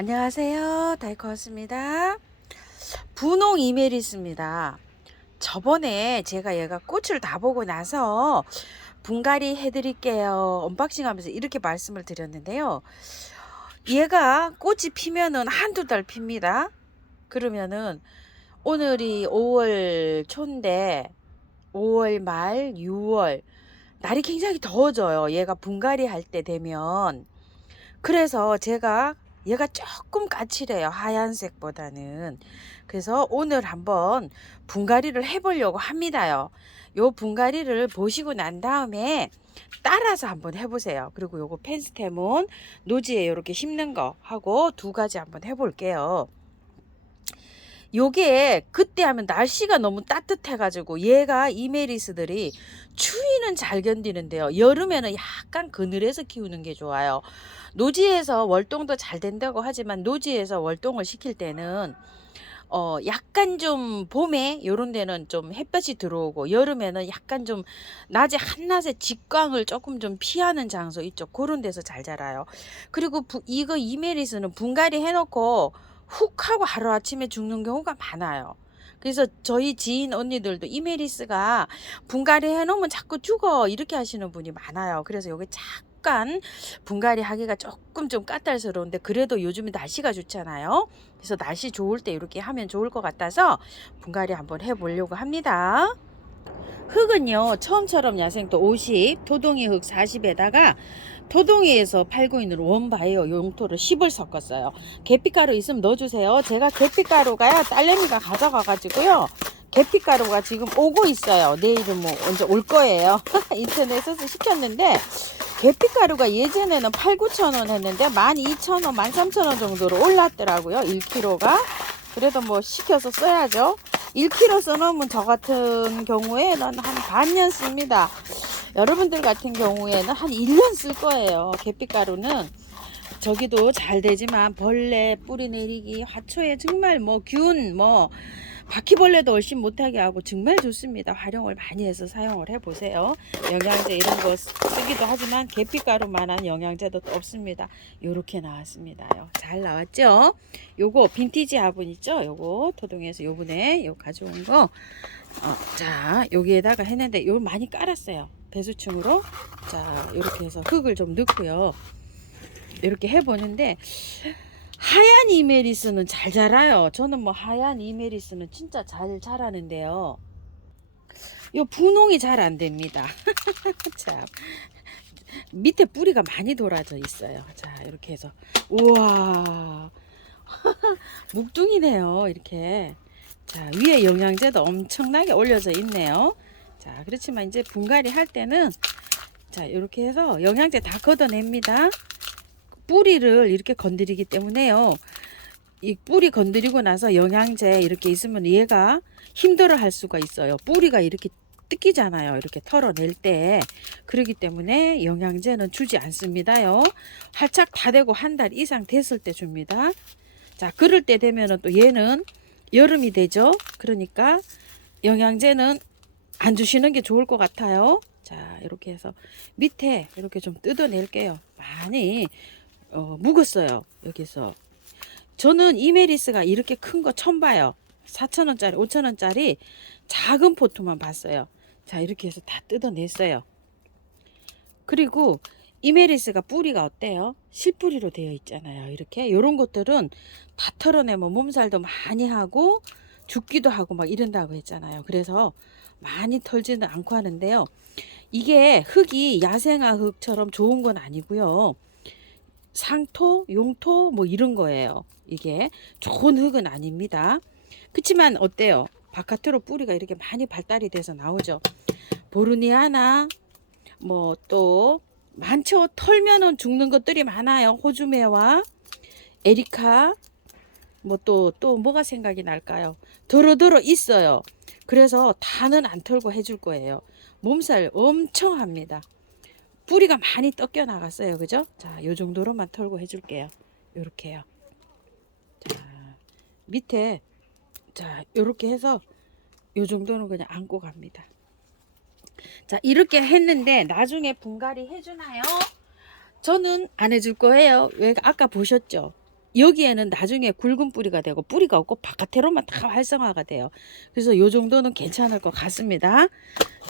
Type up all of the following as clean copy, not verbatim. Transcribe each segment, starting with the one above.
안녕하세요. 다이코였습니다. 분홍 이메리스입니다. 저번에 제가 얘가 꽃을 다 보고 나서 분갈이 해드릴게요. 언박싱 하면서 이렇게 말씀을 드렸는데요. 얘가 꽃이 피면은 한두 달 핍니다. 그러면은 오늘이 5월 초인데 5월 말 6월 날이 굉장히 더워져요. 얘가 분갈이 할 때 되면. 그래서 제가 얘가 조금 까칠해요. 하얀색보다는. 그래서 오늘 한번 분갈이를 해보려고 합니다요. 요 분갈이를 보시고 난 다음에 따라서 한번 해보세요. 그리고 요거 펜스테몬 노지에 이렇게 심는 거 하고 두 가지 한번 해볼게요. 요게 그때 하면 날씨가 너무 따뜻해가지고 얘가 이메리스들이 추위는 잘 견디는데요. 여름에는 약간 그늘에서 키우는 게 좋아요. 노지에서 월동도 잘 된다고 하지만 노지에서 월동을 시킬 때는 약간 좀 봄에 요런 데는 좀 햇볕이 들어오고 여름에는 약간 좀 낮에 한낮에 직광을 조금 좀 피하는 장소 있죠. 그런 데서 잘 자라요. 그리고 이거 이메리스는 분갈이 해놓고 훅 하고 하루아침에 죽는 경우가 많아요. 그래서 저희 지인 언니들도 이메리스가 분갈이 해놓으면 자꾸 죽어 이렇게 하시는 분이 많아요. 그래서 여기 잠깐 분갈이 하기가 조금 좀 까탈스러운데 그래도 요즘에 날씨가 좋잖아요. 그래서 날씨 좋을 때 이렇게 하면 좋을 것 같아서 분갈이 한번 해보려고 합니다. 흙은요 처음처럼 야생토 50, 토동이 흙 40에다가 토동이에서 팔고 있는 원바이오 용토를 10을 섞었어요. 계피가루 있으면 넣어주세요. 제가 계피가루가요 딸내미가 가져가 가지고요 계피가루가 지금 오고 있어요. 내일은 뭐 언제 올 거예요. 인터넷에서 시켰는데 계피가루가 예전에는 8, 9천 원 했는데 12,000원, 13,000원 정도로 올랐더라고요. 1kg가. 그래도 뭐 시켜서 써야죠. 1kg 써놓으면 저 같은 경우에는 한 반년 씁니다. 여러분들 같은 경우에는 한 1년 쓸 거예요. 계피가루는 저기도 잘 되지만 벌레 뿌리 내리기 화초에 정말 뭐 균 뭐 바퀴벌레도 얼씬 못하게 하고 정말 좋습니다. 활용을 많이 해서 사용을 해보세요. 영양제 이런 거 쓰기도 하지만 계피가루만한 영양제도 또 없습니다. 요렇게 나왔습니다요. 잘 나왔죠? 요거 빈티지 화분 있죠? 요거 토동에서 요번에 요 가져온 거 자 여기에다가 했는데 요 많이 깔았어요. 배수층으로. 자 이렇게 해서 흙을 좀 넣고요. 이렇게 해보는데 하얀 이메리스는 잘 자라요. 저는 뭐 하얀 이메리스는 진짜 잘 자라는데요. 요 분홍이 잘 안 됩니다. 자, 밑에 뿌리가 많이 돌아져 있어요. 자, 이렇게 해서 우와 묵둥이네요. 이렇게 자 위에 영양제도 엄청나게 올려져 있네요. 자 그렇지만 이제 분갈이 할 때는 자 이렇게 해서 영양제 다 걷어냅니다. 뿌리를 이렇게 건드리기 때문에요. 이 뿌리 건드리고 나서 영양제 이렇게 있으면 얘가 힘들어 할 수가 있어요. 뿌리가 이렇게 뜯기잖아요. 이렇게 털어낼 때. 그렇기 때문에 영양제는 주지 않습니다요. 활착 다 되고 한 달 이상 됐을 때 줍니다. 자, 그럴 때 되면은 또 얘는 여름이 되죠. 그러니까 영양제는 안 주시는 게 좋을 것 같아요. 자, 이렇게 해서 밑에 이렇게 좀 뜯어낼게요. 많이 묵었어요. 여기서. 저는 이메리스가 이렇게 큰 거 처음 봐요. 4,000원짜리, 5,000원짜리 작은 포트만 봤어요. 자, 이렇게 해서 다 뜯어냈어요. 그리고 이메리스가 뿌리가 어때요? 실뿌리로 되어 있잖아요. 이렇게 요런 것들은 다 털어내면 몸살도 많이 하고 죽기도 하고 막 이런다고 했잖아요. 그래서 많이 털지는 않고 하는데요. 이게 흙이 야생화 흙처럼 좋은 건 아니고요. 상토, 용토 뭐 이런 거예요. 이게 좋은 흙은 아닙니다. 그치만 어때요? 바깥으로 뿌리가 이렇게 많이 발달이 돼서 나오죠. 보르니아나 뭐 또 많죠. 털면은 죽는 것들이 많아요. 호주매와 에리카 뭐 또 뭐가 생각이 날까요? 더러더러 있어요. 그래서 다는 안 털고 해줄 거예요. 몸살 엄청 합니다. 뿌리가 많이 뜯겨 나갔어요. 그죠? 자, 요 정도로만 털고 해줄게요. 요렇게요. 자, 밑에 자, 요렇게 해서 요 정도는 그냥 안고 갑니다. 자, 이렇게 했는데 나중에 분갈이 해주나요? 저는 안 해줄 거예요. 왜 아까 보셨죠? 여기에는 나중에 굵은 뿌리가 되고 뿌리가 없고 바깥으로만 다 활성화가 돼요. 그래서 요 정도는 괜찮을 것 같습니다.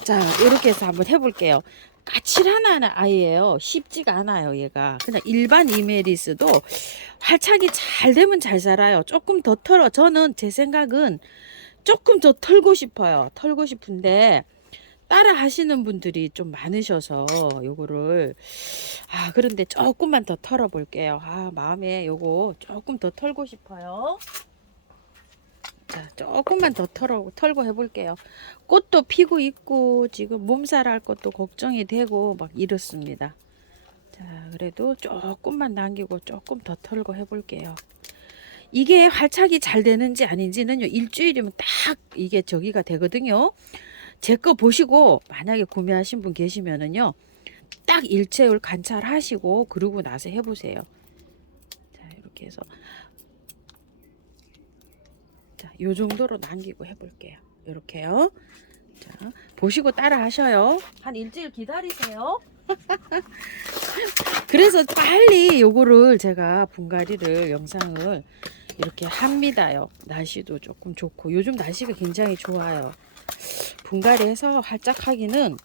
자, 이렇게 해서 한번 해볼게요. 까칠한 아이예요. 쉽지가 않아요. 얘가 그냥 일반 이메리스도 활착이 잘 되면 잘 자라요. 조금 더 털어. 저는 제 생각은 조금 더 털고 싶어요. 털고 싶은데 따라 하시는 분들이 좀 많으셔서 요거를 그런데 조금만 더 털어 볼게요. 마음에 요거 조금 더 털고 싶어요. 자, 조금만 더 털고 해볼게요. 꽃도 피고 있고 지금 몸살할 것도 걱정이 되고 막 이렇습니다. 자, 그래도 조금만 남기고 조금 더 털고 해볼게요. 이게 활착이 잘 되는지 아닌지는요, 일주일이면 딱 이게 저기가 되거든요. 제 거 보시고 만약에 구매하신 분 계시면은요, 딱 일체율 관찰하시고 그러고 나서 해보세요. 자, 이렇게 해서 자, 요 정도로 남기고 해볼게요. 이렇게요. 자, 보시고 따라 하셔요. 한 일주일 기다리세요. 그래서 빨리 요거를 제가 분갈이를 영상을 이렇게 합니다요. 날씨도 조금 좋고 요즘 날씨가 굉장히 좋아요. 분갈이해서 활짝하기는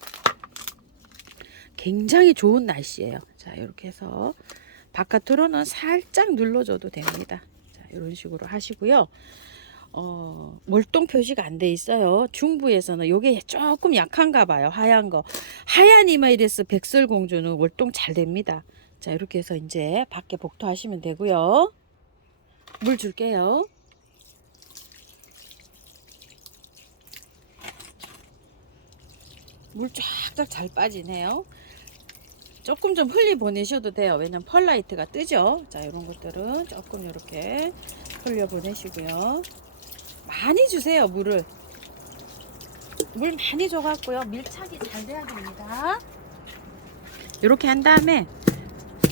굉장히 좋은 날씨예요. 자, 이렇게 해서 바깥으로는 살짝 눌러줘도 됩니다. 자, 이런 식으로 하시고요. 월동 표시가 안 돼 있어요. 중부에서는 요게 조금 약한가 봐요. 하얀 거. 하얀 이마이리스 백설공주는 월동 잘 됩니다. 자, 이렇게 해서 이제 밖에 복토하시면 되고요. 물 줄게요. 물 쫙쫙 잘 빠지네요. 조금 좀 흘리 보내셔도 돼요. 왜냐면 펄라이트가 뜨죠. 자, 이런 것들은 조금 이렇게 흘려 보내시고요. 많이 주세요. 물을. 물 많이 줘갖고요. 밀착이 잘 돼야 됩니다. 이렇게 한 다음에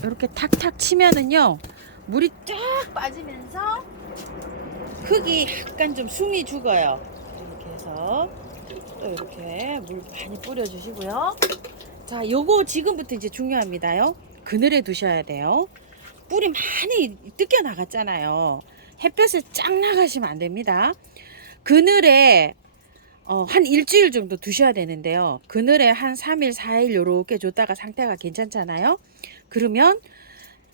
이렇게 탁탁 치면은요, 물이 쫙 빠지면서 흙이 약간 좀 숨이 죽어요. 이렇게 해서 또 이렇게 물 많이 뿌려 주시고요. 자, 요거 지금부터 이제 중요합니다요. 그늘에 두셔야 돼요. 뿌리 많이 뜯겨 나갔잖아요. 햇볕에 쫙 나가시면 안 됩니다. 그늘에 한 일주일 정도 두셔야 되는데요. 그늘에 한 3일, 4일 요렇게 줬다가 상태가 괜찮잖아요. 그러면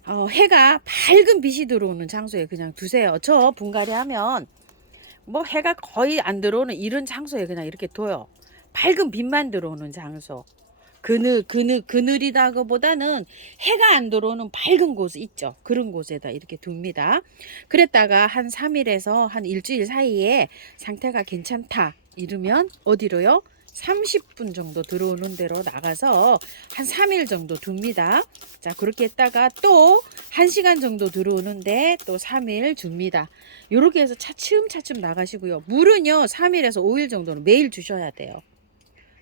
해가 밝은 빛이 들어오는 장소에 그냥 두세요. 저 분갈이 하면 뭐 해가 거의 안 들어오는 이런 장소에 그냥 이렇게 둬요. 밝은 빛만 들어오는 장소. 그늘이라기보다는 해가 안 들어오는 밝은 곳 있죠. 그런 곳에다 이렇게 둡니다. 그랬다가 한 3일에서 한 일주일 사이에 상태가 괜찮다 이러면 어디로요? 30분 정도 들어오는 대로 나가서 한 3일 정도 둡니다. 자, 그렇게 했다가 또 1시간 정도 들어오는데 또 3일 줍니다. 요렇게 해서 차츰차츰 나가시고요. 물은요, 3일에서 5일 정도는 매일 주셔야 돼요.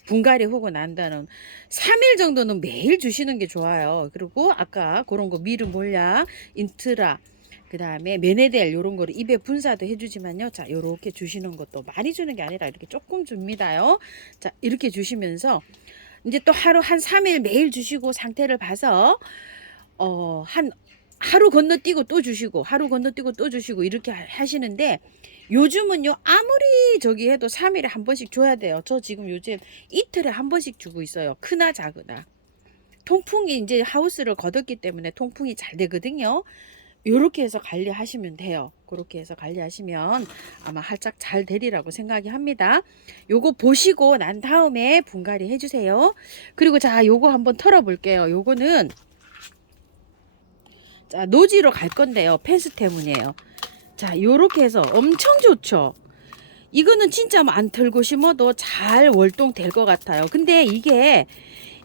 분갈이 하고 난 다는 3일 정도는 매일 주시는 게 좋아요. 그리고 아까 그런 거 미르몰약, 인트라, 그 다음에 메네델 요런 거를 입에 분사도 해주지만요. 자, 요렇게 주시는 것도 많이 주는 게 아니라 이렇게 조금 줍니다요. 자, 이렇게 주시면서 이제 또 하루 한 3일 매일 주시고 상태를 봐서 한 하루 건너뛰고 또 주시고 하루 건너뛰고 또 주시고 이렇게 하시는데, 요즘은요 아무리 저기 해도 3일에 한 번씩 줘야 돼요. 저 지금 요즘 이틀에 한 번씩 주고 있어요. 크나 작으나. 통풍이 이제 하우스를 걷었기 때문에 통풍이 잘 되거든요. 요렇게 해서 관리하시면 돼요. 그렇게 해서 관리하시면 아마 활짝 잘 되리라고 생각이 합니다. 요거 보시고 난 다음에 분갈이 해주세요. 그리고 자, 요거 한번 털어 볼게요. 요거는 자, 노지로 갈 건데요. 펜스테문이에요. 자, 요렇게 해서 엄청 좋죠. 이거는 진짜 안 털고 심어도 잘 월동 될 것 같아요. 근데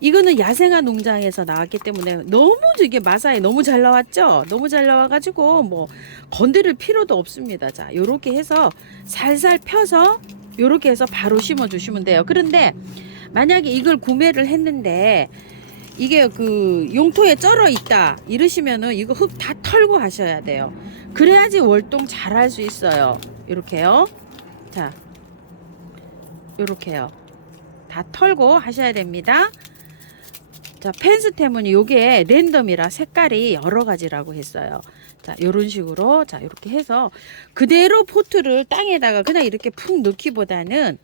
이거는 야생화 농장에서 나왔기 때문에 너무 이게 마사에 너무 잘 나왔죠. 너무 잘 나와가지고 뭐 건드릴 필요도 없습니다. 자, 요렇게 해서 살살 펴서 요렇게 해서 바로 심어 주시면 돼요. 그런데 만약에 이걸 구매를 했는데 이게 그 용토에 쩔어 있다 이러시면은 이거 흙 다 털고 하셔야 돼요. 그래야지 월동 잘 할 수 있어요. 이렇게요. 자, 요렇게요. 다 털고 하셔야 됩니다. 자, 펜스테문이 요게 랜덤이라 색깔이 여러 가지라고 했어요. 자, 자, 요런 식으로, 자, 이렇게 해서 그대로 포트를 땅에다가 그냥 이렇게 푹 넣기보다는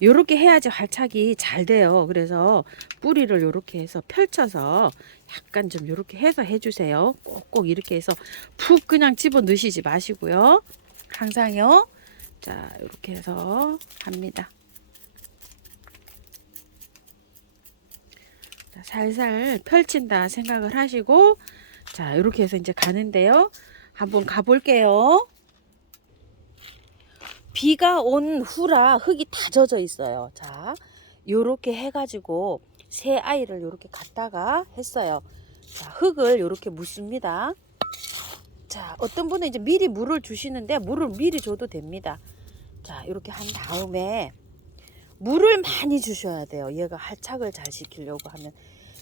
요렇게 해야지 활착이 잘 돼요. 그래서 뿌리를 요렇게 해서 펼쳐서 약간 좀 요렇게 해서 해주세요. 꼭꼭 이렇게 해서 푹 그냥 집어 넣으시지 마시고요. 항상요. 자, 이렇게 해서 합니다. 자, 살살 펼친다 생각을 하시고, 자, 이렇게 해서 이제 가는데요. 한번 가볼게요. 비가 온 후라 흙이 다 젖어 있어요. 자, 요렇게 해가지고 새 아이를 요렇게 갖다가 했어요. 자, 흙을 요렇게 묻습니다. 자, 어떤 분은 이제 미리 물을 주시는데 물을 미리 줘도 됩니다. 자, 이렇게 한 다음에 물을 많이 주셔야 돼요. 얘가 활착을 잘 시키려고 하면.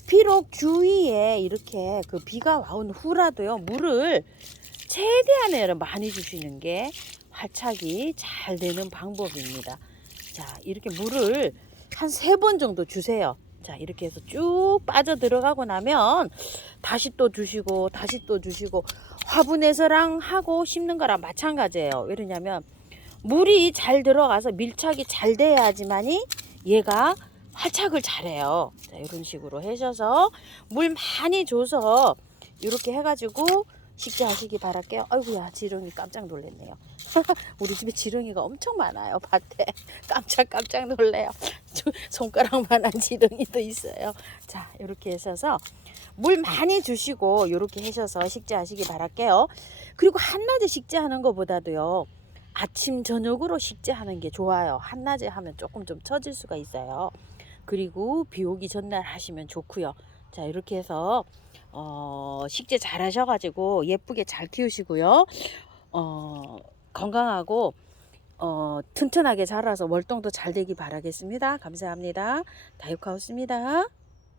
비록 주위에 이렇게 그 비가 와온 후라도요, 물을 최대한으로 많이 주시는 게 활착이 잘 되는 방법입니다. 자, 이렇게 물을 한 3번 정도 주세요. 자, 이렇게 해서 쭉 빠져 들어가고 나면 다시 또 주시고 다시 또 주시고, 화분에서랑 하고 심는 거랑 마찬가지예요. 왜냐면 물이 잘 들어가서 밀착이 잘 돼야지만이 얘가 활착을 잘해요. 자, 이런 식으로 하셔서 물 많이 줘서 이렇게 해가지고 식재하시기 바랄게요. 아이고야, 지렁이 깜짝 놀랐네요. 우리 집에 지렁이가 엄청 많아요. 밭에 깜짝 놀래요. 손가락만한 지렁이도 있어요. 자, 이렇게 하셔서 물 많이 주시고 이렇게 하셔서 식재하시기 바랄게요. 그리고 한낮에 식재하는 것보다도요, 아침 저녁으로 식재하는 게 좋아요. 한낮에 하면 조금 좀 처질 수가 있어요. 그리고 비 오기 전날 하시면 좋고요. 자, 이렇게 해서 식재 잘 하셔가지고 예쁘게 잘 키우시고요. 건강하고 튼튼하게 자라서 월동도 잘 되기 바라겠습니다. 감사합니다. 다육하우스입니다.